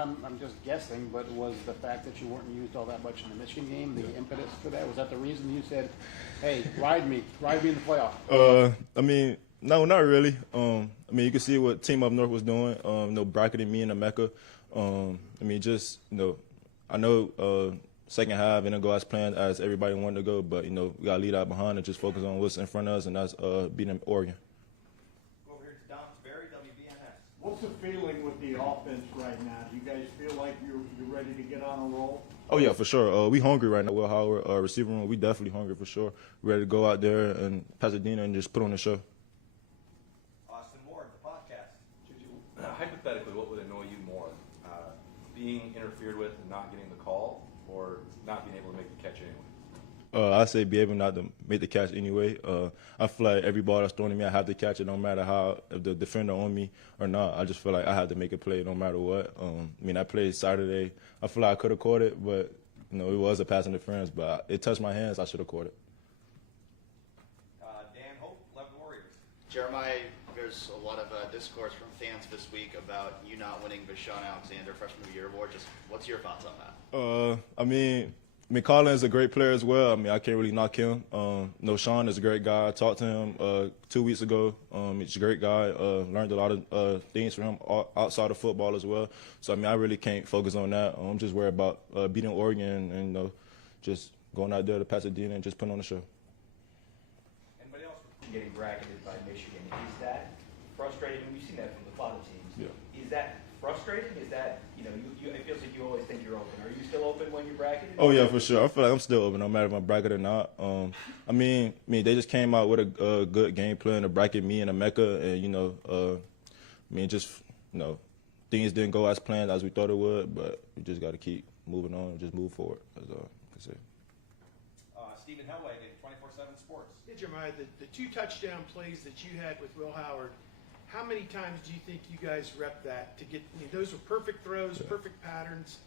I'm just guessing, but was the fact that you weren't used all that much in the Michigan game the impetus for that? Was that the reason you said, "Hey, ride me in the playoff"? I mean, no, not really. I mean, you can see what Team Up North was doing. Bracketing me and Emeka. I mean, just I know second half didn't go as planned as everybody wanted to go, but we got to lead out behind and just focus on what's in front of us, and that's beating Oregon. What's the feeling with the offense right now? Do you guys feel like you're ready to get on a roll? Oh, yeah, for sure. We hungry right now. Will Howard, receiver room, we definitely hungry for sure. Ready to go out there in Pasadena and just put on the show. Austin Ward, the podcast. Hypothetically, what would annoy you more? Being interfered with and not getting the call, or not being able to make the catch anyway? I say be able not to make the catch anyway. I feel like every ball that's thrown at me, I have to catch it no matter if the defender on me or not. I just feel like I have to make a play no matter what. I mean, I played Saturday. I feel like I could have caught it, but, it was a pass interference. But it touched my hands. I should have caught it. Dan Hope, 11 Warriors. Jeremiah, there's a lot of discourse from fans this week about you not winning the Sean Alexander Freshman of the Year award. Just what's your thoughts on that? I mean, Colin is a great player as well. I mean, I can't really knock him. Sean is a great guy. I talked to him 2 weeks ago. He's a great guy. Learned a lot of things from him outside of football as well. So, I mean, I really can't focus on that. I'm just worried about beating Oregon and, just going out there to Pasadena and just putting on the show. Anybody else getting bracketed by Michigan? Is that frustrating? We've seen that from the father teams. Yeah. Is that frustrating? Is that, it feels like you always think you're open. Are you still open when you're bracketed? Oh, yeah, for sure. I feel like I'm still open no matter if I'm bracketed or not. I mean, they just came out with a good game plan to bracket me and Emeka. And, things didn't go as planned as we thought it would, but we just got to keep moving on and just move forward. That's all I can say. Stephen Hellway, 24/7 Sports. Hey, Jeremiah, the 2 touchdown plays that you had with Will Howard, how many times do you think you guys rep that to get? Those were perfect throws, perfect patterns,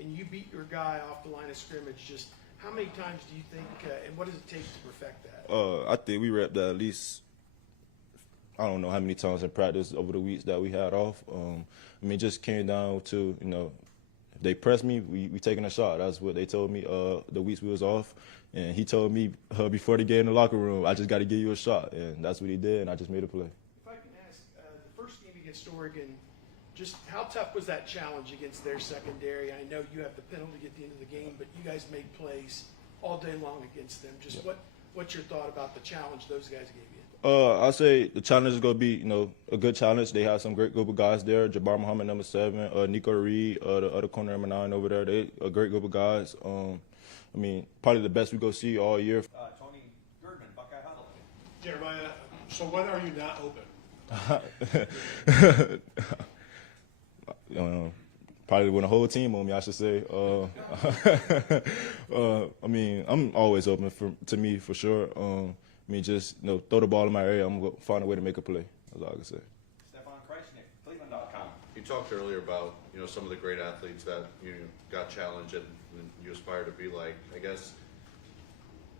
and you beat your guy off the line of scrimmage. Just how many times do you think, and what does it take to perfect that? I think we repped that at least, I don't know how many times in practice over the weeks that we had off. I mean, it just came down to, if they pressed me, we taking a shot. That's what they told me the weeks we was off. And he told me before the game in the locker room, I just got to give you a shot. And that's what he did, and I just made a play. If I can ask, the first game against Oregon, just how tough was that challenge against their secondary? I know you have the penalty at the end of the game, but you guys made plays all day long against them. Just what's your thought about the challenge those guys gave you? I'll say the challenge is going to be, a good challenge. They have some great group of guys there. Jabbar Muhammad, number 7, Nico Reed, the other corner, number 9 over there. They a great group of guys. I mean, probably the best we go see all year. Tony Girdman, Buckeye Huddle. Jeremiah, so when are you not open? Probably when the whole team on me, I should say. I mean, I'm always open to me for sure. I mean, just throw the ball in my area. I'm gonna find a way to make a play. That's all I can say. Stefan Kreisnick, Cleveland.com. You talked earlier about some of the great athletes that you got challenged and you aspire to be like. I guess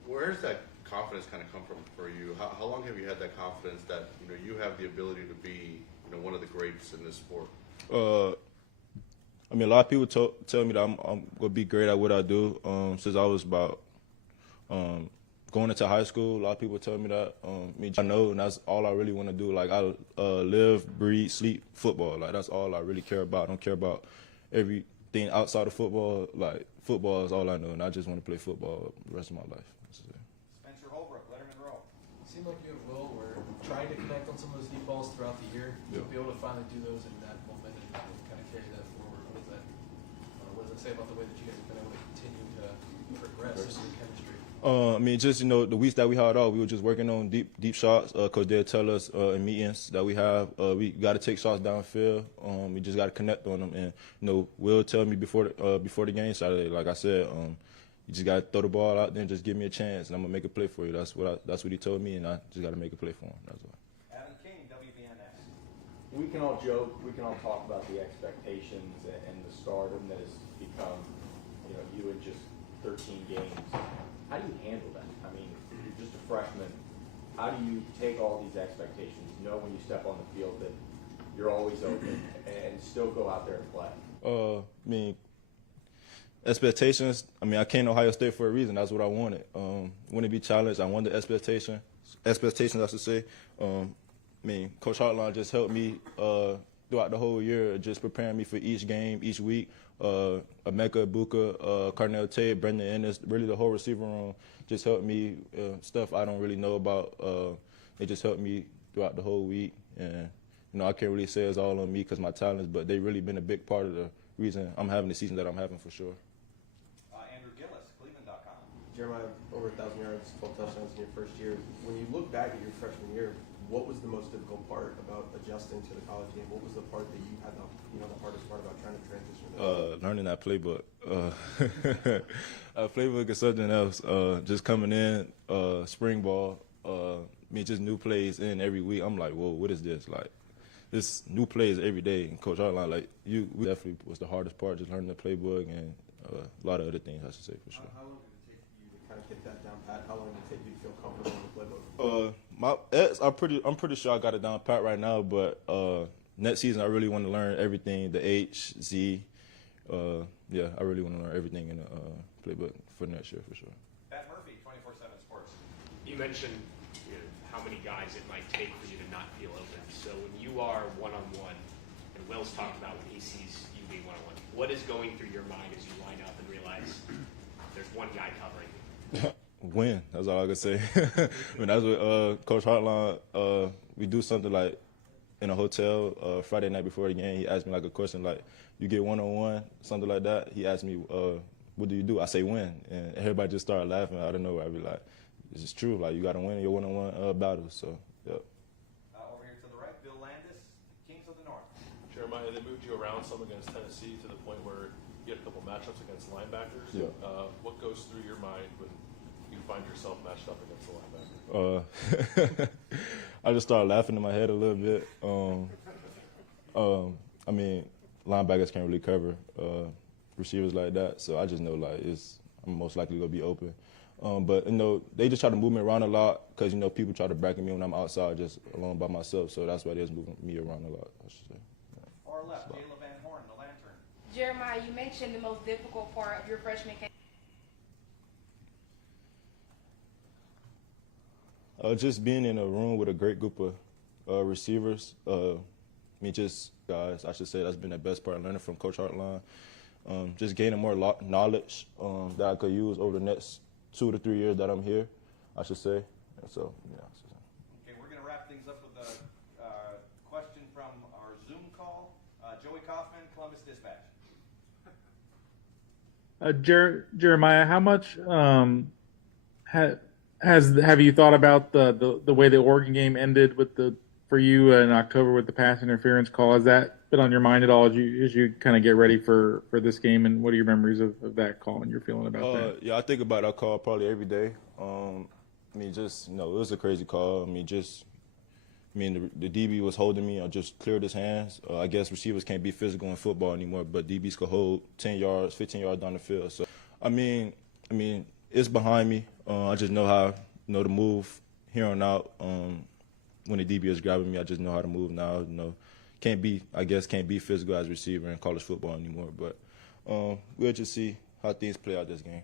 where does that confidence kind of come from for you? How long have you had that confidence that you have the ability to be one of the greats in this sport? I mean, a lot of people tell me that I'm gonna be great at what I do. Since I was about going into high school, a lot of people tell me that. I know, and that's all I really want to do. Like, I live, breathe, sleep football. Like, that's all I really care about. I don't care about everything outside of football. Like, football is all I know, and I just want to play football the rest of my life. Spencer Holbrook, Letterman Row. It seemed like you and Will were trying to connect on some of those deep balls throughout the year. To be able to finally do those in that moment and kind of carry that forward. What does it say about the way that you guys have been able to continue to progress in the chemistry? I mean, just, the weeks that we had off, we were just working on deep shots. Coach they'll tell us in meetings that we have, we got to take shots downfield. We just got to connect on them. And, Will tell me before the game Saturday, like I said, you just got to throw the ball out there and just give me a chance, and I'm going to make a play for you. That's what he told me, and I just got to make a play for him. That's all. Adam King, WBNS. We can all joke, we can all talk about the expectations and the stardom that has become, you in just 13 games. How do you handle that? I mean, you're just a freshman. How do you take all these expectations, know when you step on the field that you're always open, and still go out there and play? I mean, expectations. I mean, I came to Ohio State for a reason. That's what I wanted. Want to be challenged. I wanted expectations. I should say. I mean, Coach Hartline just helped me throughout the whole year, just preparing me for each game, each week. Emeka Egbuka, Carnell Tate, Brendan Ennis, really the whole receiver room just helped me. Stuff I don't really know about. They just helped me throughout the whole week. And, you know, I can't really say it's all on me because my talents, but they've really been a big part of the reason I'm having the season that I'm having for sure. Andrew Gillis, Cleveland.com. Jeremiah, over 1,000 yards, 12 touchdowns in your first year. When you look back at your freshman year, what was the most difficult part about adjusting to the college game? What was the part that you had the hardest part about trying to transition? Learning that playbook. Playbook is something else. Just coming in, spring ball, just new plays in every week. I'm like, whoa, what is this? Like, this new plays every day. And Coach Hartline, we definitely was the hardest part, just learning the playbook and a lot of other things, I should say, for sure. How long did it take you to kind of get that down pat? How long did it take you to feel comfortable in the playbook? I'm pretty sure I got it down pat right now, but next season I really want to learn everything, the H, Z. I really want to learn everything in the playbook for next year, for sure. Pat Murphy, 24/7 Sports. You mentioned how many guys it might take for you to not feel open. So when you are one-on-one, and Will's talked about when he sees you being one-on-one, what is going through your mind as you line up and realize there's one guy covering you? Win. That's all I can say. I mean, that's what Coach Hartline, we do something like in a hotel Friday night before the game. He asked me like a question like, you get one-on-one, something like that. He asked me, what do you do? I say win. And everybody just started laughing out of nowhere. I'd be like, this is true. Like, you got to win your one-on-one battles. So, yeah. Over here to the right, Bill Landis, Kings of the North. Jeremiah, they moved you around some against Tennessee to the point where you had a couple matchups against linebackers. Yeah. What goes through your mind when you find yourself matched up against a linebacker? I just started laughing in my head a little bit. I mean, linebackers can't really cover receivers like that, so I just know like I'm most likely gonna be open. But they just try to move me around a lot because people try to bracket me when I'm outside just alone by myself, so that's why they're moving me around a lot, I should say. Far left, Jayla Van Horn, the Lantern. Jeremiah, you mentioned the most difficult part of your freshman game. Just being in a room with a great group of receivers. Just guys, I should say that's been the best part, learning from Coach Hartline. Just gaining more knowledge that I could use over the next 2 to 3 years that I'm here, I should say. And so, yeah. Okay, we're going to wrap things up with a question from our Zoom call. Joey Kaufman, Columbus Dispatch. Jeremiah, how much have you thought about the way the Oregon game ended for you in October with the pass interference call? Has that been on your mind at all as you kind of get ready for this game? And what are your memories of that call and your feeling about that? Yeah, I think about that call probably every day. It was a crazy call. The DB was holding me. I just cleared his hands. I guess receivers can't be physical in football anymore, but DBs could hold 10 yards, 15 yards down the field. So, it's behind me. I just know how to move here on out. When the DB is grabbing me, I just know how to move now. Can't be physical as a receiver in college football anymore. But we'll just see how things play out this game.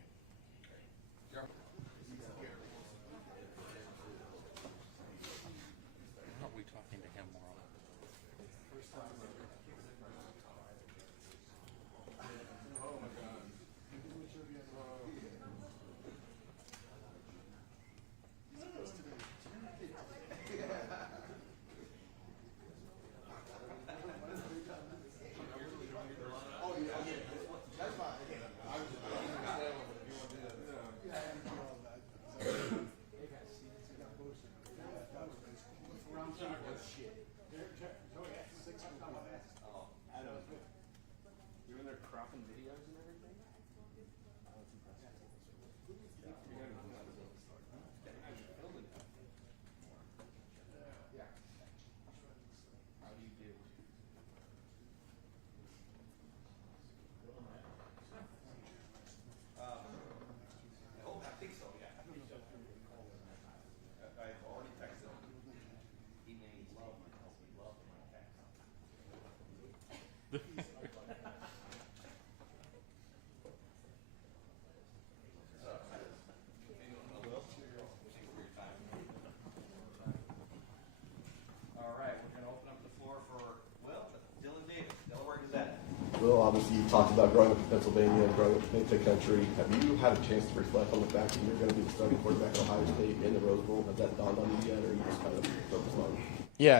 Will, obviously you talked about growing up in Pennsylvania and growing up in the country. Have you had a chance to reflect on the fact that you're going to be the starting quarterback at Ohio State in the Rose Bowl? Has that dawned on you yet, or are you just kind of focused on? Yeah,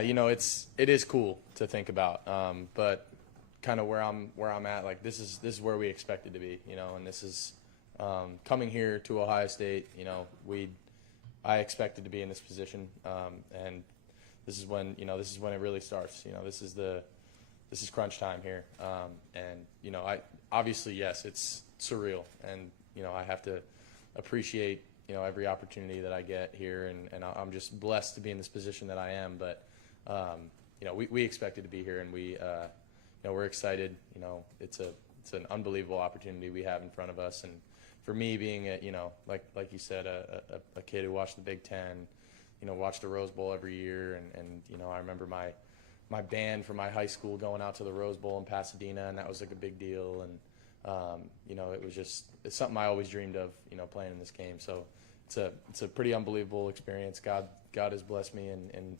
it is cool to think about, but kind of where I'm at, like this is where we expected to be, and this is coming here to Ohio State. I expected to be in this position, and this is when it really starts. This is crunch time here, and I obviously, yes, it's surreal, and I have to appreciate every opportunity that I get here, and I'm just blessed to be in this position that I am. But we expected to be here, and we're excited. It's an unbelievable opportunity we have in front of us, and for me, being like you said, a kid who watched the Big Ten, watched the Rose Bowl every year, and I remember my band from my high school going out to the Rose Bowl in Pasadena, and that was like a big deal, and it's something I always dreamed of, playing in this game. So it's a pretty unbelievable experience. God has blessed me in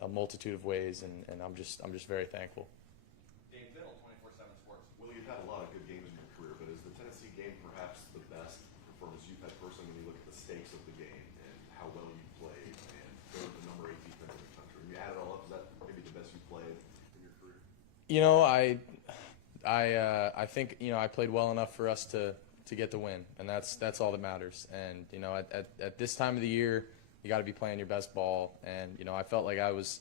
a multitude of ways, and I'm just very thankful. Dave Biddle, 24/7 Sports. Will, you've had a lot of good games in your career, but is the Tennessee game perhaps the best performance you've had personally when you look at the stakes of the game and how well you played and they're the number 8 defense in the country? When you add it all up, is that maybe the best you've played in your career? I think I played well enough for us to get the win, and that's all that matters. And at this time of the year, you got to be playing your best ball. And I felt like I was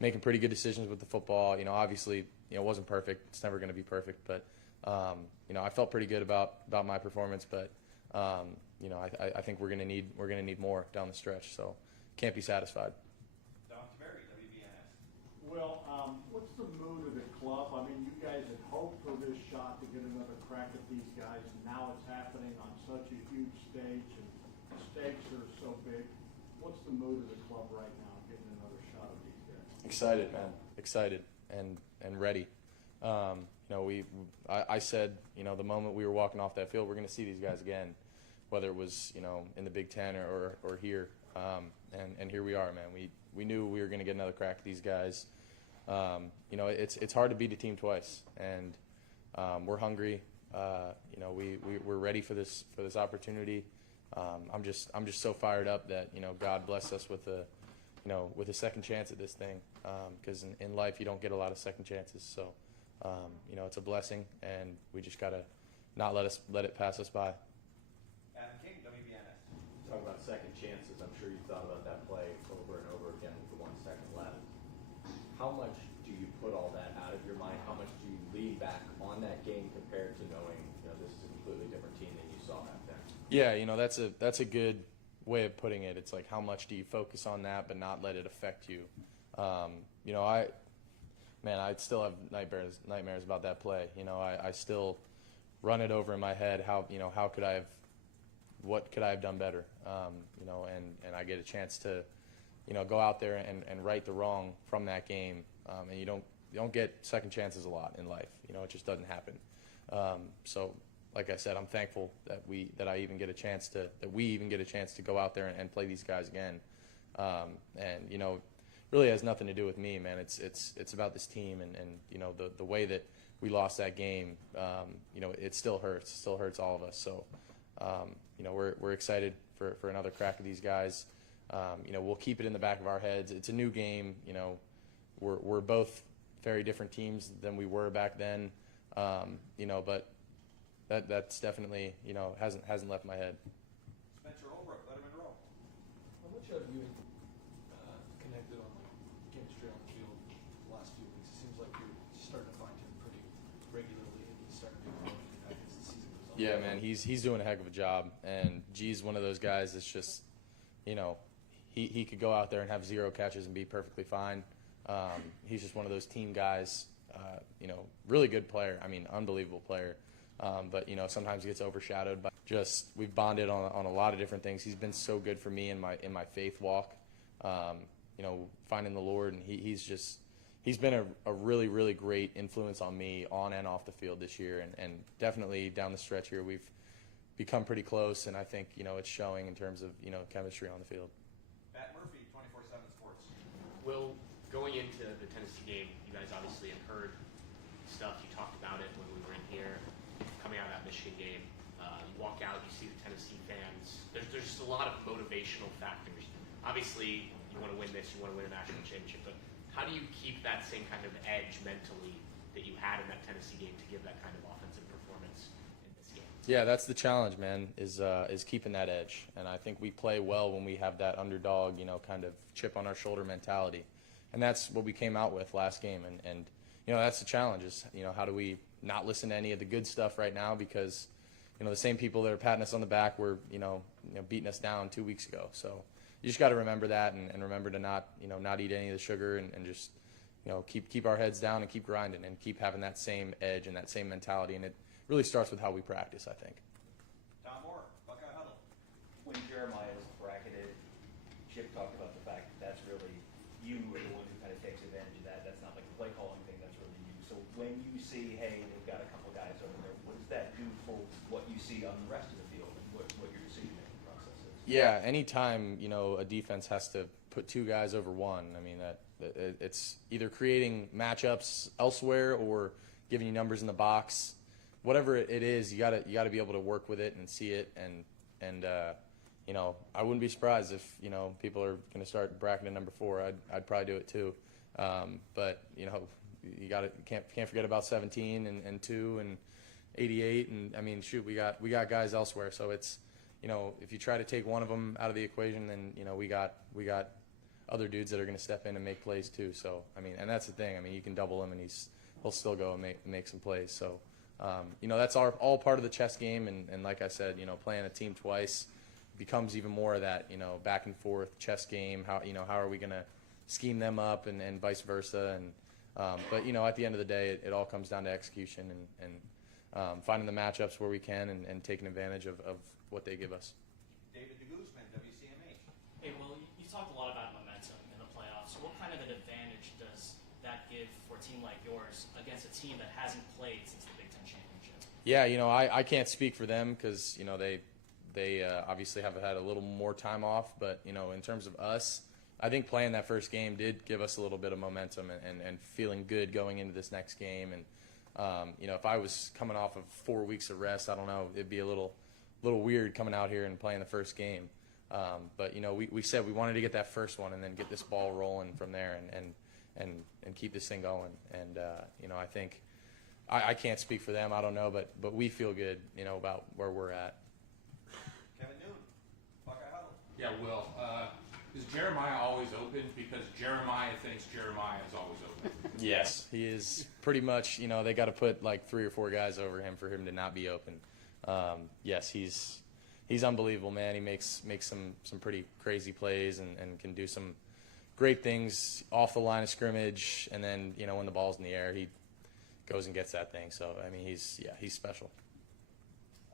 making pretty good decisions with the football. Obviously, it wasn't perfect. It's never going to be perfect, but I felt pretty good about my performance. But I think we're going to need more down the stretch. So can't be satisfied. Well, what's the mood of the club? I mean, you guys had hoped for this shot to get another crack at these guys, and now it's happening on such a huge stage, and the stakes are so big. What's the mood of the club right now, getting another shot at these guys? Excited, man. Excited and ready. I said, the moment we were walking off that field, we're going to see these guys again, whether it was, in the Big Ten or here. And here we are, man. We knew we were going to get another crack at these guys. It's hard to beat a team twice, and we're hungry. We're ready for this opportunity. I'm just so fired up that God blessed us with a second chance at this thing, because in life you don't get a lot of second chances. So it's a blessing, and we just gotta not let it pass us by. Adam King, WBNS. Talk about second chances. I'm sure you thought about that play over and over again with the 1 second left. How much do you put all that out of your mind? How much do you lean back on that game compared to knowing this is a completely different team than you saw back then? Yeah, that's a good way of putting it. It's like, how much do you focus on that but not let it affect you? I still have nightmares about that play. I still run it over in my head. What could I have done better? And I get a chance to, go out there and right the wrong from that game. And you don't get second chances a lot in life. It just doesn't happen. So, like I said, I'm thankful that we even get a chance to go out there and play these guys again. And really has nothing to do with me, man. It's about this team, and the way that we lost that game. It still hurts. It still hurts all of us. So. We're excited for another crack at these guys. We'll keep it in the back of our heads. It's a new game. We're both very different teams than we were back then. But that's definitely hasn't left my head. Spencer Holbrook, Letterman Row. How much have you connected on chemistry on the field the last few weeks? It seems like you're starting to find him pretty regularly, and he's starting to be as the season goes on. Yeah, man, he's doing a heck of a job, and G's one of those guys that's just, he could go out there and have 0 catches and be perfectly fine. He's just one of those team guys. Really good player. I mean, unbelievable player. But sometimes he gets overshadowed by we've bonded on a lot of different things. He's been so good for me in my faith walk. Finding the Lord, and he's been a really, really great influence on me on and off the field this year, and definitely down the stretch here we've become pretty close, and I think it's showing in terms of chemistry on the field. Matt Murphy, 24/7 Sports. Will, going into the Tennessee game, you guys obviously had heard stuff. You talked about it when we were in here, coming out of that Michigan game. You walk out, you see the Tennessee fans. There's just a lot of motivational factors. Obviously, you want to win this, you want to win a national championship, but how do you keep that same kind of edge mentally that you had in that Tennessee game to give that kind of offensive performance in this game? Yeah, that's the challenge, man, is keeping that edge. And I think we play well when we have that underdog, kind of chip on our shoulder mentality. And that's what we came out with last game. And that's the challenge is, how do we not listen to any of the good stuff right now because, the same people that are patting us on the back were, beating us down 2 weeks ago. So you just got to remember that and remember to not eat any of the sugar and just, keep our heads down and keep grinding and keep having that same edge and that same mentality. And it really starts with how we practice, I think. Tom Moore, Buckeye Huddle. When Jeremiah was bracketed, Chip talked about the fact that that's really you are the one who kind of takes advantage of that. That's not like a play calling thing, that's really you. So when you see, hey, they've got a couple guys over there, what does that do for what you see on the rest of the field and what your decision-making process is? Yeah, anytime, a defense has to put two guys over one, I mean, it's either creating matchups elsewhere or giving you numbers in the box. Whatever it is, you gotta be able to work with it and see it, and I wouldn't be surprised if people are going to start bracketing number 4. I'd probably do it too, but you can't forget about 17 and 2 and 88, and I mean shoot, we got guys elsewhere, so it's if you try to take one of them out of the equation, then we got other dudes that are going to step in and make plays too. So I mean, and that's the thing. I mean, you can double him and he'll still go and make some plays. So that's all part of the chess game. And like I said, playing a team twice becomes even more of that back and forth chess game. How are we going to scheme them up and vice versa. And but at the end of the day, it all comes down to execution and finding the matchups where we can and taking advantage of what they give us. David DeGuzman, WCMH. Hey, Will, you talked a lot about momentum in the playoffs. What kind of an advantage does that give for a team like yours against a team that hasn't played since the Big Ten championship? Yeah, I can't speak for them because they obviously have had a little more time off. But in terms of us, I think playing that first game did give us a little bit of momentum and feeling good going into this next game. And if I was coming off of 4 weeks of rest, I don't know, it'd be a little weird coming out here and playing the first game. But we said we wanted to get that first one and then get this ball rolling from there and keep this thing going. And I think I can't speak for them. I don't know, but we feel good, about where we're at. Kevin Noon, Buckeye Huddle. Yeah, Will. Is Jeremiah always open? Because Jeremiah thinks Jeremiah is always open. Yes, he is pretty much. They got to put like 3 or 4 guys over him for him to not be open. Yes, he's unbelievable, man. He makes some pretty crazy plays and can do some great things off the line of scrimmage. And then when the ball's in the air, he goes and gets that thing. So I mean, he's special.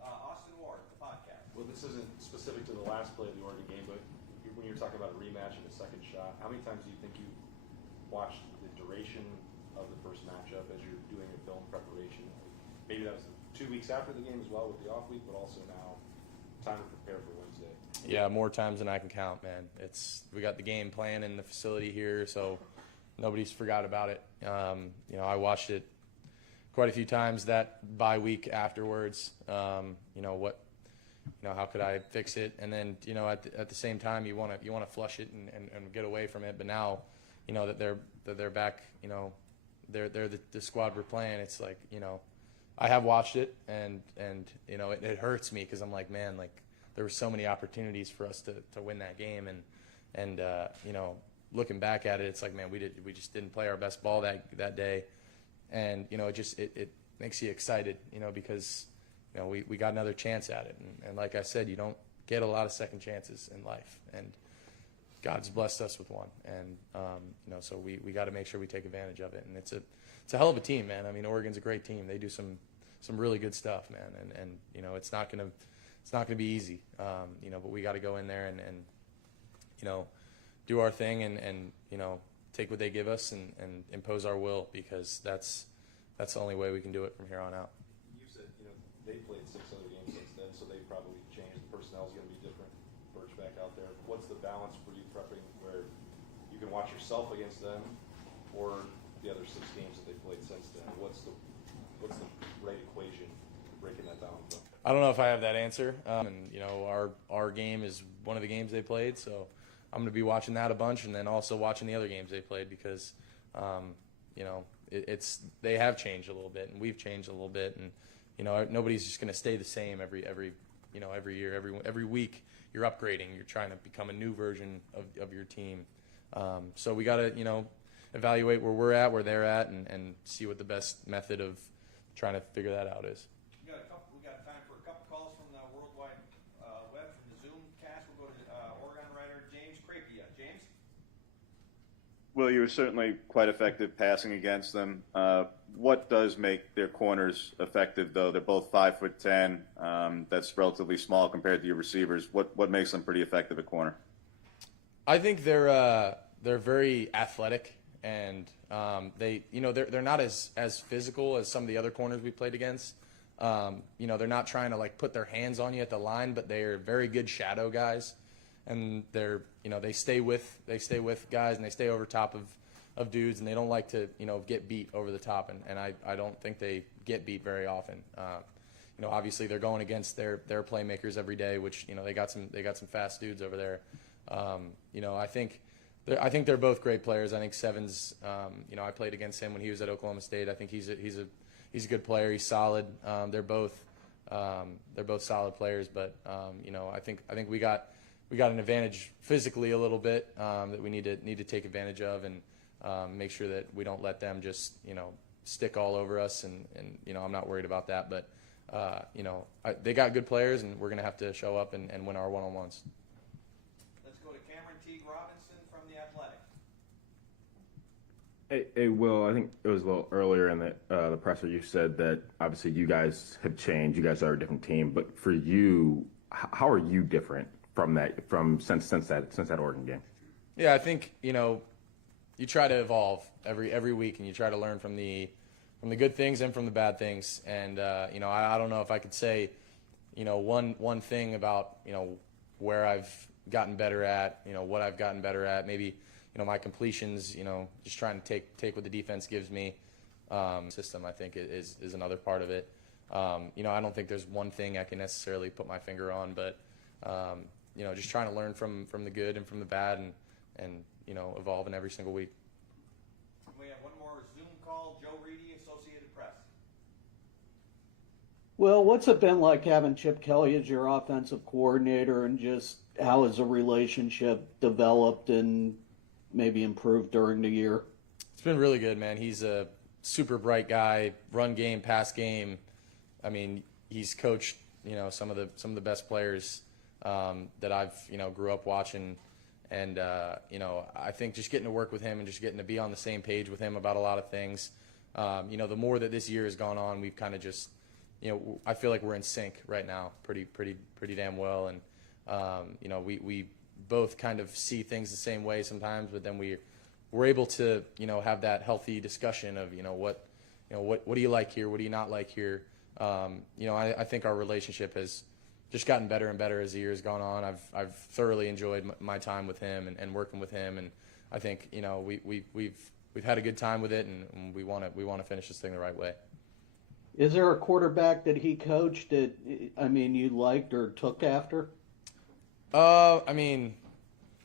Austin Ward, the podcast. Well, this isn't specific to the last play of the Oregon game, but when you're talking about a rematch and a second shot, how many times do you think you watched the duration of the first matchup as you're doing your film preparation? Maybe that was 2 weeks after the game as well with the off week, but also now time to prepare for Wednesday. Yeah, more times than I can count, man. We got the game playing in the facility here, so nobody's forgot about it. I watched it quite a few times that bye week afterwards. How could I fix it? And then at the same time you want to flush it and get away from it. But now that they're back, they're the squad we're playing. It's like I have watched it and it hurts me because I'm like, man, like there were so many opportunities for us to win that game and looking back at it, it's like, man, we just didn't play our best ball that day. And it makes you excited, because we got another chance at it. And like I said, you don't get a lot of second chances in life, and God's blessed us with one. And so we got to make sure we take advantage of it. And it's a hell of a team, man. I mean, Oregon's a great team. They do some really good stuff, man. And it's not gonna be easy. But we got to go in there and do our thing and take what they give us and impose our will, because that's the only way we can do it from here on out. You said they played 6 other games since then, so they probably changed. The personnel's going to be different. Birch back out there. What's the balance for you prepping where you can watch yourself against them, or the other 6 games that they played since then? What's the right equation for breaking that down? I don't know if I have that answer. And you know, our game is one of the games they played, so I'm going to be watching that a bunch, and then also watching the other games they played because, you know, they have changed a little bit, and we've changed a little bit, and you know, nobody's just going to stay the same every year, every week. You're upgrading. You're trying to become a new version of your team. So we got to, you know, evaluate where we're at, where they're at, and see what the best method of trying to figure that out is. We got time for a couple calls from the World Wide Web, from the Zoom cast. We'll go to Oregon writer James Crapia. James? Well, you were certainly quite effective passing against them. What does make their corners effective, though? They're both 5'10". That's relatively small compared to your receivers. What makes them pretty effective at corner? I think they're very athletic, and they're not as physical as some of the other corners we played against. You know, they're not trying to like put their hands on you at the line, but they're very good shadow guys, and they stay with guys, and they stay over top of dudes, and they don't like to get beat over the top, and I don't think they get beat very often. You know, obviously they're going against their playmakers every day, which they got some fast dudes over there. You know, I think they're both great players. I think Sevens, I played against him when he was at Oklahoma State. I think he's a good player. He's solid. They're both solid players, but I think we got an advantage physically a little bit that we need to take advantage of, and make sure that we don't let them just stick all over us, and I'm not worried about that, but they got good players, and we're gonna have to show up and win our one-on-ones. Let's go to Cameron Teague Robinson from The Athletic. Hey, Will, I think it was a little earlier in the presser you said that obviously you guys have changed. You guys are a different team, but for you, how are you different since that Oregon game? Yeah, I think you try to evolve every week, and you try to learn from the good things and from the bad things. And I don't know if I could say one thing about where I've gotten better at, what I've gotten better at. Maybe my completions, just trying to take what the defense gives me. System, I think, is another part of it. I don't think there's one thing I can necessarily put my finger on, but just trying to learn from the good and from the bad, and evolving every single week. We have one more Zoom call. Joe Reedy, Associated Press. Well, what's it been like having Chip Kelly as your offensive coordinator, and just how has the relationship developed and maybe improved during the year? It's been really good, man. He's a super bright guy, run game, pass game. I mean, he's coached some of the best players that I've grew up watching. And, I think just getting to work with him and just getting to be on the same page with him about a lot of things, the more that this year has gone on, we've kind of just, I feel like we're in sync right now pretty damn well. And, we both kind of see things the same way sometimes, but then we're able to, have that healthy discussion of, what do you like here? What do you not like here? I think our relationship has just gotten better and better as the year's gone on. I've thoroughly enjoyed my time with him and working with him, and I think we've had a good time with it, and we want to finish this thing the right way. Is there a quarterback that he coached that you liked or took after? I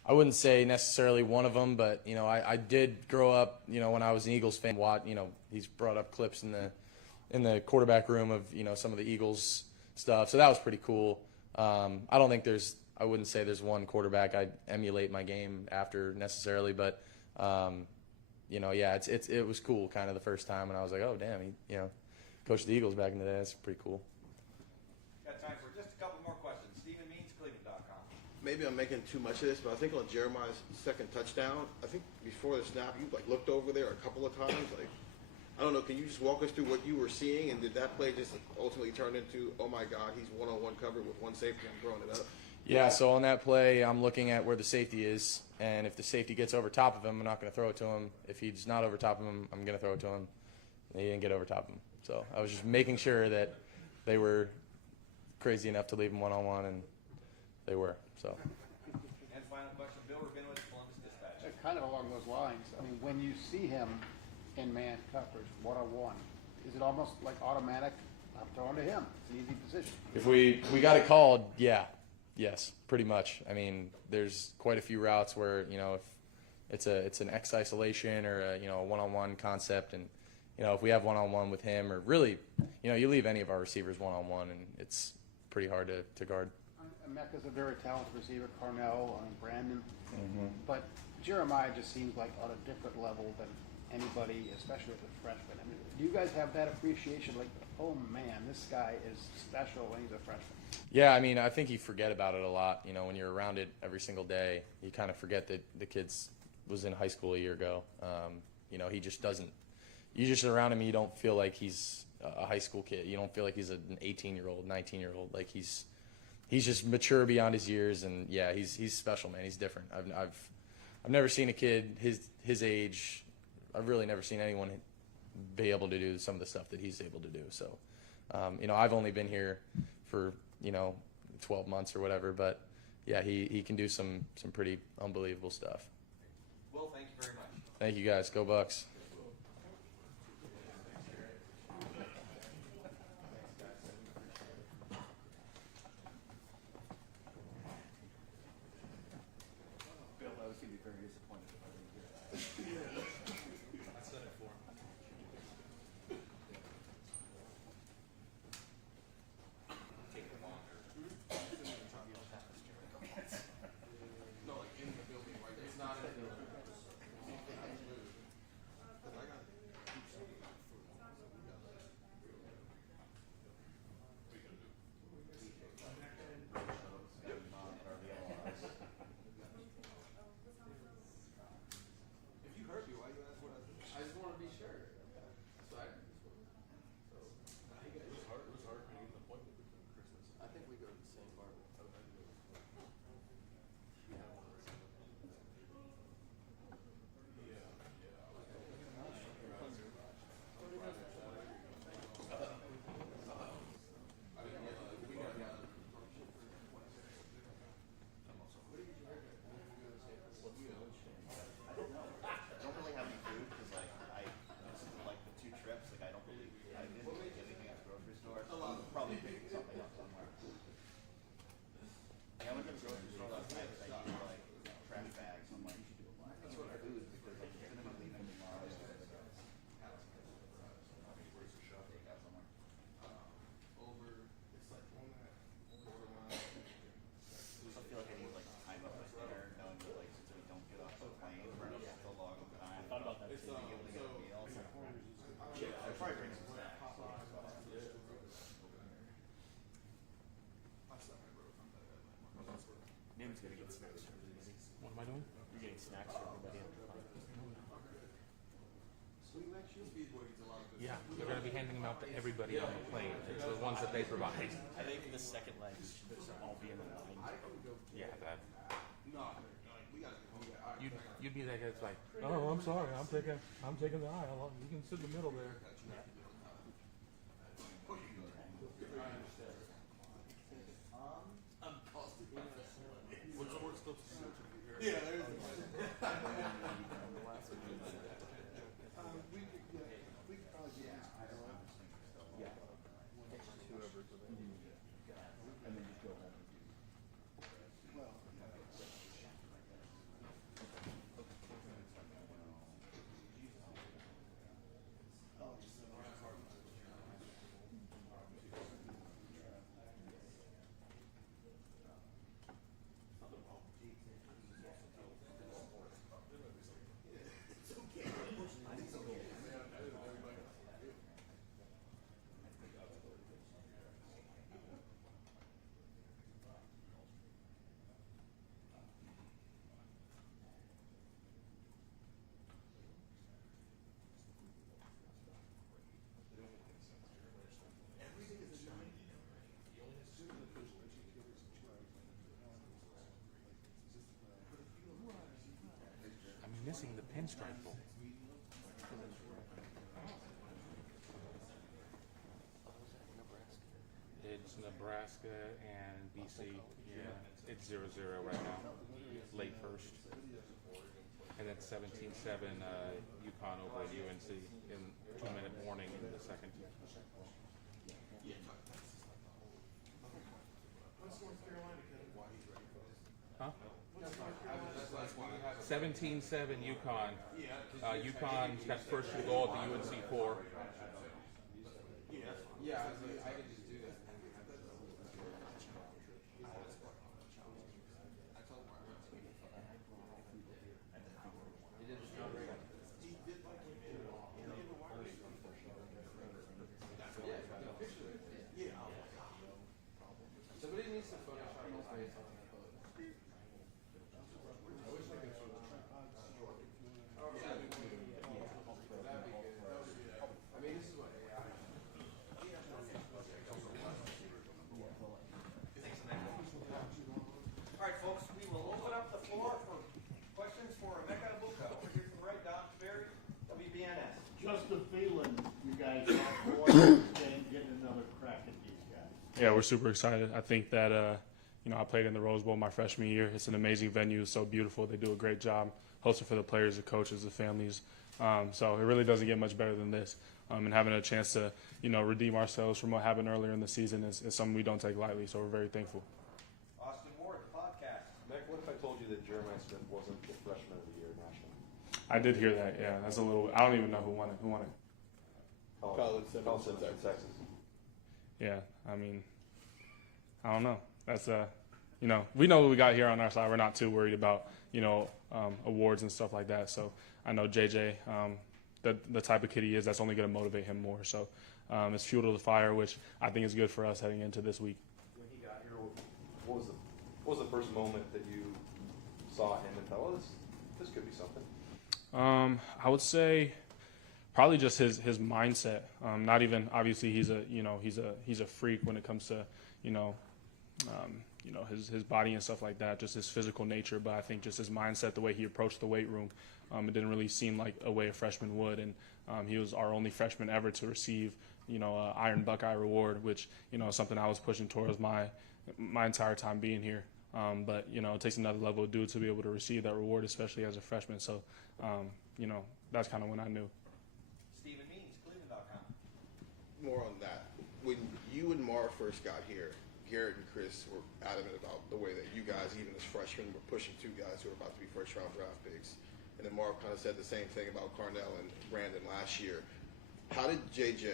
wouldn't say necessarily one of them, but I did grow up when I was an Eagles fan. He's brought up clips in the quarterback room of some of the Eagles stuff, so that was pretty cool. I wouldn't say there's one quarterback I'd emulate my game after necessarily, but it was cool kind of the first time, and I was like, oh damn, he coached the Eagles back in the day. That's pretty cool. Got time for just a couple more questions. Stephen Means, Cleveland.com. Maybe I'm making too much of this, but I think on Jeremiah's second touchdown, I think before the snap, you looked over there a couple of times, I don't know, can you just walk us through what you were seeing, and did that play just ultimately turn into, oh my God, he's one-on-one covered with one safety, I'm throwing it up? Yeah, so on that play, I'm looking at where the safety is, and if the safety gets over top of him, I'm not going to throw it to him. If he's not over top of him, I'm going to throw it to him. And he didn't get over top of him. So I was just making sure that they were crazy enough to leave him one-on-one, and they were. So. And final question, Bill Rabinowitz, Columbus Dispatch. Kind of along those lines. When you see him 10-man coverage, one-on-one, is it almost like automatic? I'm throwing to him. It's an easy position. If we got it called, yes, pretty much. I mean, there's quite a few routes where, you know, if it's an X isolation or a one-on-one concept, and if we have one-on-one with him, or really, you leave any of our receivers one-on-one, and it's pretty hard to guard. Emeka's a very talented receiver, Carnell, Brandon, but Jeremiah just seems like on a different level than anybody, especially as a freshman. I mean, do you guys have that appreciation? Like, oh man, this guy is special when he's a freshman. Yeah, I mean, I think you forget about it a lot. When you're around it every single day, you kind of forget that the kid was in high school a year ago. He just doesn't. You just around him, you don't feel like he's a high school kid. You don't feel like he's an 18-year-old, 19-year-old. Like he's just mature beyond his years, and yeah, he's special, man. He's different. I've never seen a kid his age. I've really never seen anyone be able to do some of the stuff that he's able to do. So, I've only been here for 12 months or whatever, but yeah, he can do some pretty unbelievable stuff. Will, thank you very much. Thank you guys. Go Bucks. Bill, I was going to be very disappointed if I didn't hear that. I said it for him. Take it longer. No, like in the building, right? It's not in the building. If you heard me, why you ask what I said? I just want to be sure. So I think it was hard. It was hard for you to get an appointment between Christmas. I think we go to the same barber. I don't really have any food because like the 2 trips, like I don't believe I didn't get anything at the grocery store. So I'm probably picking something up somewhere. I went to the grocery store last night because I need like trash bags. I'm like, I need food because like I'm gonna be leaving tomorrow. I feel like I need like time up my dinner, knowing that like since we don't get off the plane for so long of time. I thought about that too. Being able to get a meal. I'll probably bring some snacks. Nim's gonna get snacks for everybody. What am I doing? You're getting snacks for everybody. Yeah, they're going to be handing them out to everybody on the plane. It's the ones that they provide. I think the second leg should all be in the line. Yeah, that. You'd be that guy that's like, oh, I'm sorry, I'm taking the aisle. You can sit in the middle there. Yeah, there's Missing the pinstripe bowl. It's Nebraska and BC. Yeah, it's 0-0 right now. Late first. And then 17-7 UConn UConn over at UNC in 2-minute warning in the second. Huh? 17-7 UConn. UConn's got first and goal at the UNC 4. Yeah, I could just do that. Somebody needs to Photoshop his face on that photo. I wish I could Photoshop. Oh, yeah, that'd be good. That'd be good. I mean, this is what AI. All right, folks, we will open up the floor for questions for Emeka Egbuka. Over here to the right, Don Berry, WBNS. Just a feeling, you guys are going and getting another crack at these guys. Yeah, we're super excited. I think that, I played in the Rose Bowl my freshman year. It's an amazing venue. It's so beautiful. They do a great job hosting for the players, the coaches, the families. So it really doesn't get much better than this. And having a chance to, redeem ourselves from what happened earlier in the season is something we don't take lightly. So we're very thankful. Austin Moore, the podcast. Mac, what if I told you that Jeremiah Smith wasn't the freshman of the year nationally? I did hear that. Yeah, that's a little. I don't even know who won it. Who won it? Colin Simmons, Texas. Yeah, I mean, I don't know. That's we know what we got here on our side. We're not too worried about awards and stuff like that. So I know JJ, the type of kid he is, that's only going to motivate him more. So it's fuel to the fire, which I think is good for us heading into this week. When he got here, what was the first moment that you saw him and thought, well, this could be something? I would say probably just his mindset. Not even obviously he's a freak when it comes to his body and stuff like that, just his physical nature. But I think just his mindset, the way he approached the weight room, it didn't really seem like a way a freshman would. And he was our only freshman ever to receive an Iron Buckeye reward, which is something I was pushing towards my entire time being here. But it takes another level of dude to be able to receive that reward, especially as a freshman. So that's kind of when I knew. Stephen Means, Cleveland.com. More on that. When you and Marv first got here, Garrett and Chris were adamant about the way that you guys, even as freshmen, were pushing two guys who were about to be first-round draft picks. And then Marv kind of said the same thing about Carnell and Brandon last year. How did JJ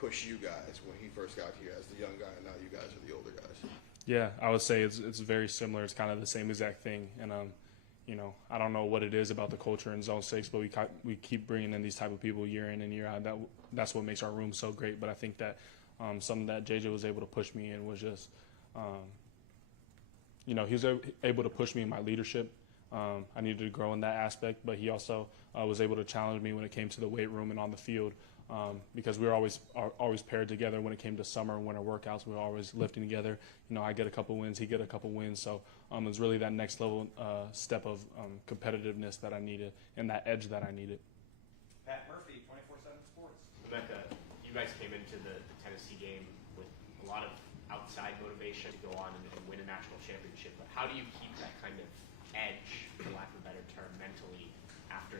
push you guys when he first got here as the young guy, and now you guys are the older guys? Yeah, I would say it's very similar. It's kind of the same exact thing. And I don't know what it is about the culture in Zone 6, but we keep bringing in these type of people year in and year out. That's what makes our room so great. But I think that something that JJ was able to push me in was just, he was able to push me in my leadership. I needed to grow in that aspect, but he also was able to challenge me when it came to the weight room and on the field, because we were always paired together when it came to summer and winter workouts. We were always lifting together. I get a couple wins, he get a couple wins. So it was really that next level step of competitiveness that I needed and that edge that I needed. Pat Murphy, 24/7 Sports. Emeka, you guys came into the Tennessee game with a lot of outside motivation to go on and win a national championship. But how do you keep that kind of edge, for lack of a better term, mentally after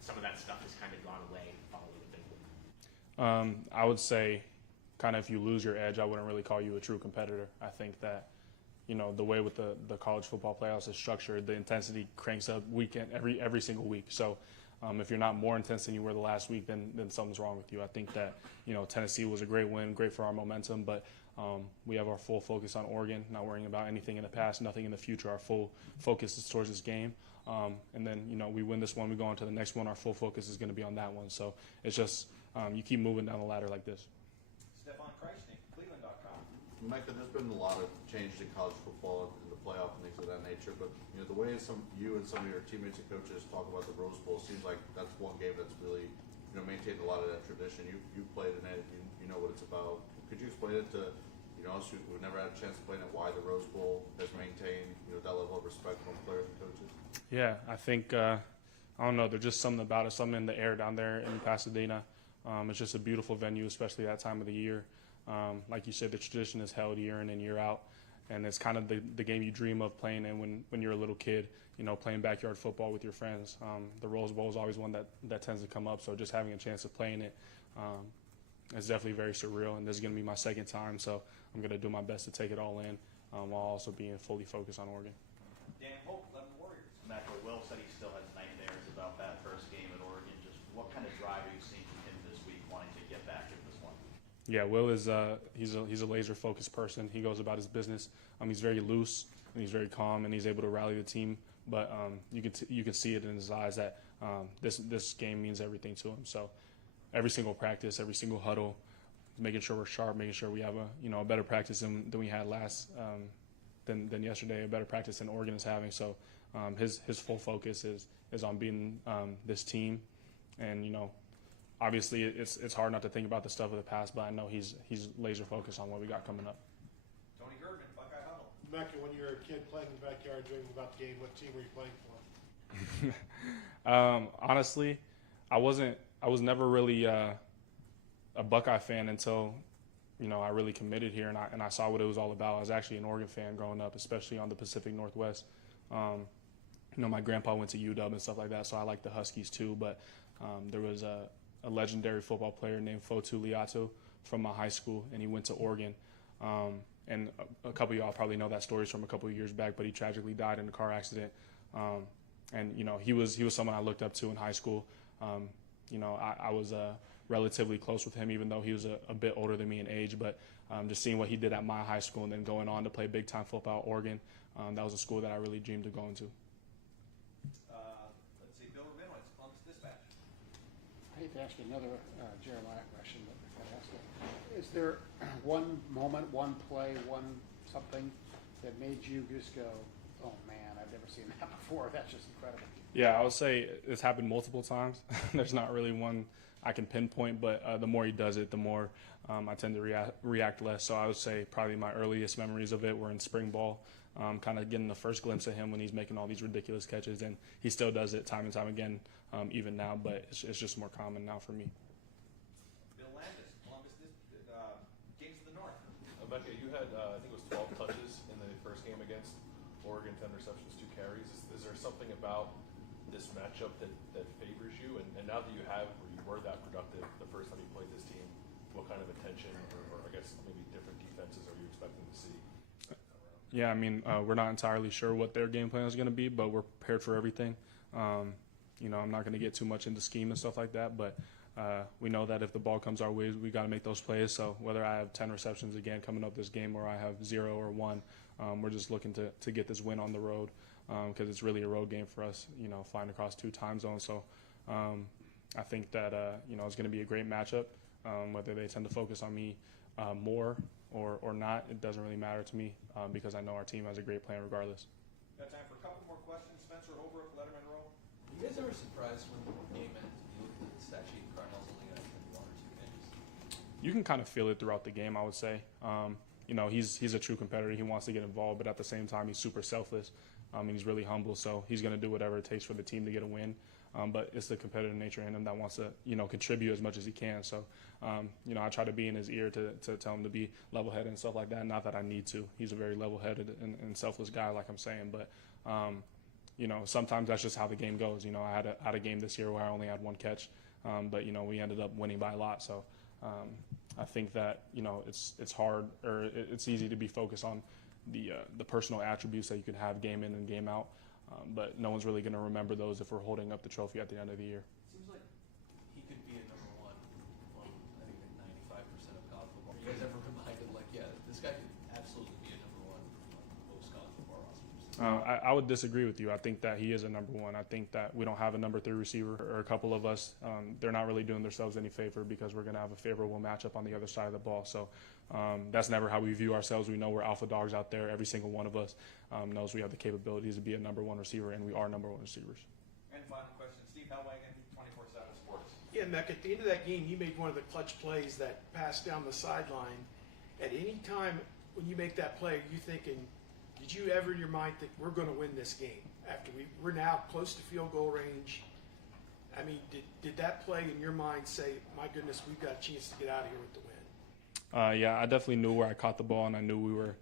some of that stuff has kind of gone away following the big win? I would say kind of if you lose your edge, I wouldn't really call you a true competitor. I think that, the way with the college football playoffs is structured, the intensity cranks up every single week. So if you're not more intense than you were the last week, then something's wrong with you. I think that, Tennessee was a great win, great for our momentum, but we have our full focus on Oregon, not worrying about anything in the past, nothing in the future. Our full focus is towards this game. And then, we win this one, we go on to the next one, our full focus is going to be on that one. So it's just you keep moving down the ladder like this. Stefan Kreisnick, Cleveland.com. Micah, there's been a lot of changes in college football in the playoff and things of that nature, but the way you and some of your teammates and coaches talk about the Rose Bowl seems like that's one game that's really maintained a lot of that tradition. You played in it, you know what it's about. Could you explain it to us who've never had a chance to play in it, why the Rose Bowl has maintained that level of respect from players and coaches? Yeah, I think I don't know. There's just something about it, something in the air down there in Pasadena. It's just a beautiful venue, especially that time of the year. Like you said, the tradition is held year in and year out. and it's kind of the game you dream of playing in when you're a little kid, playing backyard football with your friends. The Rose Bowl is always one that tends to come up, so just having a chance of playing it is definitely very surreal, and this is going to be my second time, so I'm going to do my best to take it all in while also being fully focused on Oregon. Dan Hope, 11 Warriors. Emeka, Will said he still has nightmares about that first game at Oregon. Just what kind of drive are you seeing from him this week, wanting to get back in this one? Yeah, Will is he's a laser focused person. He goes about his business. He's very loose and he's very calm, and he's able to rally the team. But you can see it in his eyes that this game means everything to him. So every single practice, every single huddle, making sure we're sharp, making sure we have a better practice than we had than yesterday, a better practice than Oregon is having. So his full focus is on beating this team, and obviously it's hard not to think about the stuff of the past, but I know he's laser focused on what we got coming up. Tony Gergen, Buckeye Huddle. Emeka, when you were a kid playing in the backyard, dreaming about the game, what team were you playing for? Honestly, I was never really a Buckeye fan until I really committed here and I saw what it was all about. I was actually an Oregon fan growing up, especially on the Pacific Northwest. My grandpa went to UW and stuff like that, so I like the Huskies too. But there was a legendary football player named Fotu Liatu from my high school, and he went to Oregon. And a couple of y'all probably know that story from a couple of years back, but he tragically died in a car accident. And he was someone I looked up to in high school. I was relatively close with him, even though he was a bit older than me in age. But just seeing what he did at my high school and then going on to play big time football at Oregon, that was a school that I really dreamed of going to. Let's see, Bill Rabinowitz, Columbus Dispatch. I hate to ask you another Jeremiah question, but I gotta ask it. Is there one moment, one play, one something that made you just go, oh man, I've never seen that before. That's just incredible. Yeah, I would say it's happened multiple times. There's not really one I can pinpoint, but the more he does it, the more I tend to react less. So I would say probably my earliest memories of it were in spring ball, kind of getting the first glimpse of him when he's making all these ridiculous catches, and he still does it time and time again, even now, but it's just more common now for me. Bill Landis, Columbus Kings of the North. Emeka, you had, I think it was 12 touches in the first game against Oregon, 10 receptions, 2 carries. Is there something about this matchup that favors you? And now that you were that productive the first time you played this team, what kind of attention or I guess maybe different defenses are you expecting to see? Yeah, I mean, we're not entirely sure what their game plan is going to be, but we're prepared for everything. I'm not going to get too much into scheme and stuff like that, but we know that if the ball comes our way, we got to make those plays. So whether I have 10 receptions again coming up this game or I have 0 or 1, we're just looking to get this win on the road because it's really a road game for us, flying across 2 time zones. So I think that, it's going to be a great matchup. Whether they tend to focus on me more or not, it doesn't really matter to me because I know our team has a great plan regardless. Got time for a couple more questions. Spencer Holbrook, Letterman Row. You guys ever surprised when the game ends and you look at the stat sheet and Cardinals only got 1 or 2 catches? You can kind of feel it throughout the game, I would say. He's a true competitor. He wants to get involved, but at the same time, he's super selfless. He's really humble, so he's going to do whatever it takes for the team to get a win. But it's the competitive nature in him that wants to, contribute as much as he can. So, I try to be in his ear to tell him to be level-headed and stuff like that. Not that I need to. He's a very level-headed and selfless guy, like I'm saying. But, sometimes that's just how the game goes. I had a game this year where I only had 1 catch, but we ended up winning by a lot. So, I think that it's hard, or it's easy to be focused on the personal attributes that you can have game in and game out. But no one's really going to remember those if we're holding up the trophy at the end of the year. Seems like he could be a number 1 on, I think, 95% of college football. Are you guys ever reminded, this guy could absolutely be a number 1 on most college football rosters? I would disagree with you. I think that he is a number 1. I think that we don't have a number 3 receiver, or a couple of us. They're not really doing themselves any favor because we're going to have a favorable matchup on the other side of the ball. So that's never how we view ourselves. We know we're alpha dogs out there. Every single one of us knows we have the capabilities to be a number 1 receiver, and we are number 1 receivers. And final question, Steve Hellwagon, 24/7 Sports. Yeah, Mecca, at the end of that game, you made one of the clutch plays that passed down the sideline. At any time when you make that play, are you thinking, did you ever in your mind think we're going to win this game after we're now close to field goal range? I mean, did that play in your mind say, my goodness, we've got a chance to get out of here with the win? Yeah, I definitely knew where I caught the ball, and I knew we were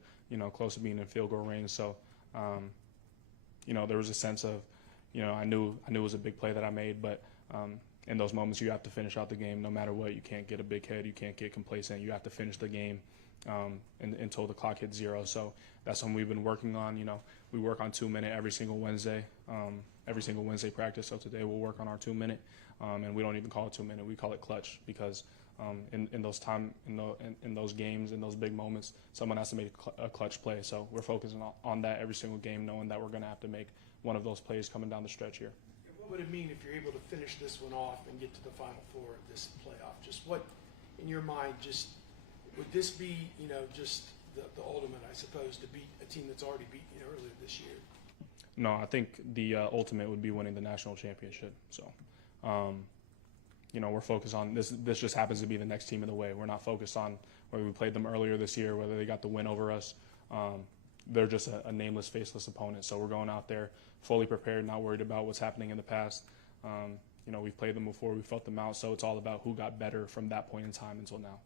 close to being in field goal range. So, there was a sense of, I knew it was a big play that I made, but in those moments you have to finish out the game no matter what. You can't get a big head. You can't get complacent. You have to finish the game until the clock hits 0. So that's something we've been working on. We work on 2-minute every single Wednesday practice. So today we'll work on our 2-minute, and we don't even call it 2-minute. We call it clutch because in those games, in those big moments, someone has to make a clutch play. So we're focusing on that every single game, knowing that we're going to have to make one of those plays coming down the stretch here. What would it mean if you're able to finish this one off and get to the Final Four of this playoff? Just what, in your mind, would this be, just the ultimate, I suppose, to beat a team that's already beaten you earlier this year? No, I think the ultimate would be winning the national championship. So, we're focused on this. This just happens to be the next team in the way. We're not focused on whether we played them earlier this year, whether they got the win over us. They're just a nameless, faceless opponent. So we're going out there fully prepared, not worried about what's happening in the past. We've played them before, we felt them out. So it's all about who got better from that point in time until now.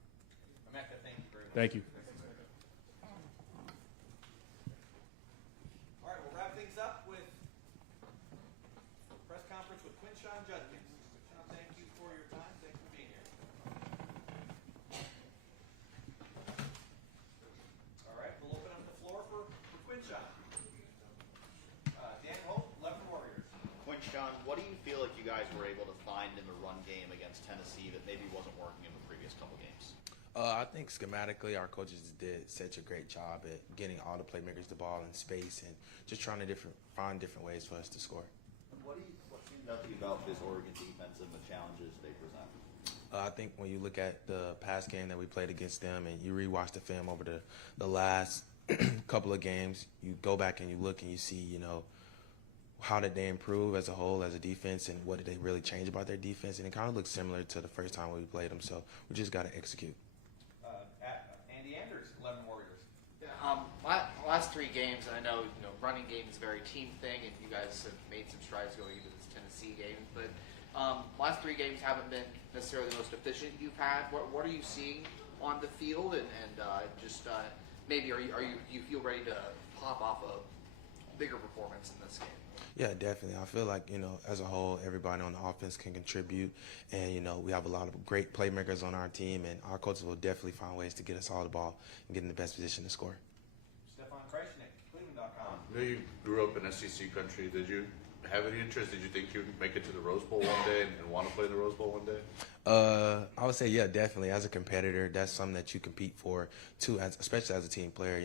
Emeka, thank you very much. Thank you. All right, we'll wrap things up with press conference with Quinshon Judkins. Quinshon, thank you for your time. Thanks for being here. All right, we'll open up the floor for Quinshon. Dan Hope, 11 Warriors. Quinshon, what do you feel like you guys were able to find in the run game against Tennessee that maybe wasn't working in the previous couple games? I think schematically our coaches did such a great job at getting all the playmakers the ball in space and just trying to find different ways for us to score. What stands out to you about this Oregon defense and the challenges they present? I think when you look at the past game that we played against them and you rewatch the film over the last couple of games, you go back and you look and you see, how did they improve as a whole, as a defense, and what did they really change about their defense? And it kind of looks similar to the first time when we played them, so we just got to execute. Andy Anders, 11 Warriors. Last 3 games, and I know running game is a very team thing, and you guys have made some strides going into this Tennessee game. But last 3 games haven't been necessarily the most efficient you've had. What are you seeing on the field, and maybe are you feel ready to pop off a bigger performance in this game? Yeah, definitely. I feel like, as a whole, everybody on the offense can contribute. And, we have a lot of great playmakers on our team, and our coaches will definitely find ways to get us all the ball and get in the best position to score. Stefan Kreisnick, Cleveland.com. I know you grew up in SEC country. Did you have any interest? Did you think you would make it to the Rose Bowl one day and want to play the Rose Bowl one day? I would say, yeah, definitely. As a competitor, that's something that you compete for, too, especially as a team player,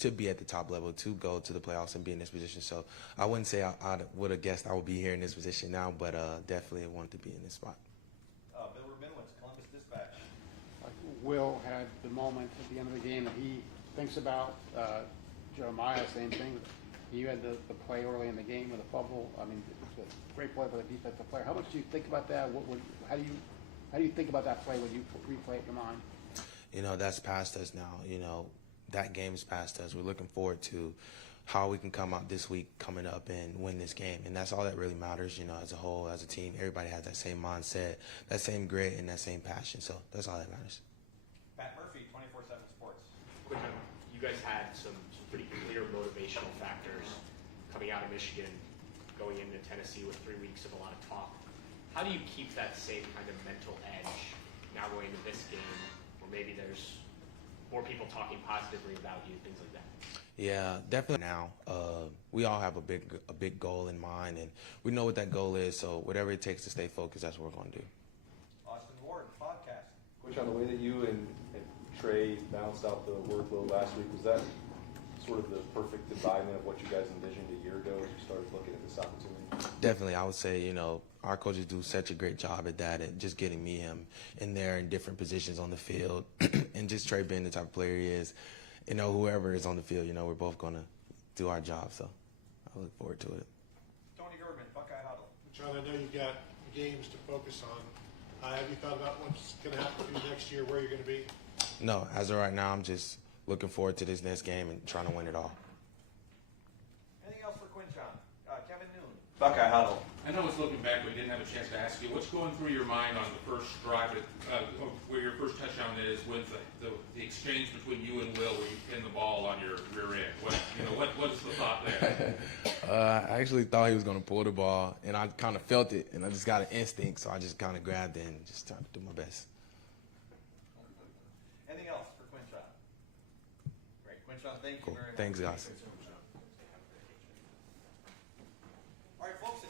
to be at the top level, to go to the playoffs and be in this position. So I wouldn't say I would have guessed I would be here in this position now, but definitely I wanted to be in this spot. Bill Rabinowitz, Columbus Dispatch. Will had the moment at the end of the game that he thinks about. Jeremiah, same thing. You had the play early in the game with a fumble. I mean, it's a great play by the defensive player. How much do you think about that? How do you think about that play when you replay it in your mind? That's past us now. That game is past us. We're looking forward to how we can come out this week coming up and win this game. And that's all that really matters, as a whole, as a team. Everybody has that same mindset, that same grit, and that same passion. So that's all that matters. Pat Murphy, 24/7 Sports. Quinshon, you guys had some pretty clear motivational factors coming out of Michigan, going into Tennessee with 3 weeks of a lot of talk. How do you keep that same kind of mental edge now going into this game where maybe there's more people talking positively about you, things like that? Yeah, definitely. Now, we all have a big goal in mind, and we know what that goal is. So whatever it takes to stay focused, that's what we're going to do. Austin Ward, podcast. Quinshon, the way that you and Trey balanced out the workload last week, was that sort of the perfect embodiment of what you guys envisioned a year ago as you started looking at this opportunity? Definitely, I would say, our coaches do such a great job at that, and just getting him in there in different positions on the field, and just Trey being the type of player he is, whoever is on the field, we're both going to do our job, so I look forward to it. Tony German, Buckeye Huddle. John, I know you've got games to focus on. Have you thought about what's going to happen to you next year, where you're going to be? No, as of right now, I'm just looking forward to this next game and trying to win it all. Anything else for Quinshon? Kevin Noon. Buckeye Huddle. I know it's looking back, we didn't have a chance to ask you, what's going through your mind on the first drive, where your first touchdown is with the exchange between you and Will where you pin the ball on your rear end? What's the thought there? I actually thought he was going to pull the ball, and I kind of felt it, and I just got an instinct, so I just kind of grabbed it and just tried to do my best. Anything else for Quinshon? Great, Quinshon, thank you Cool. very much. Thanks, guys. All right, folks.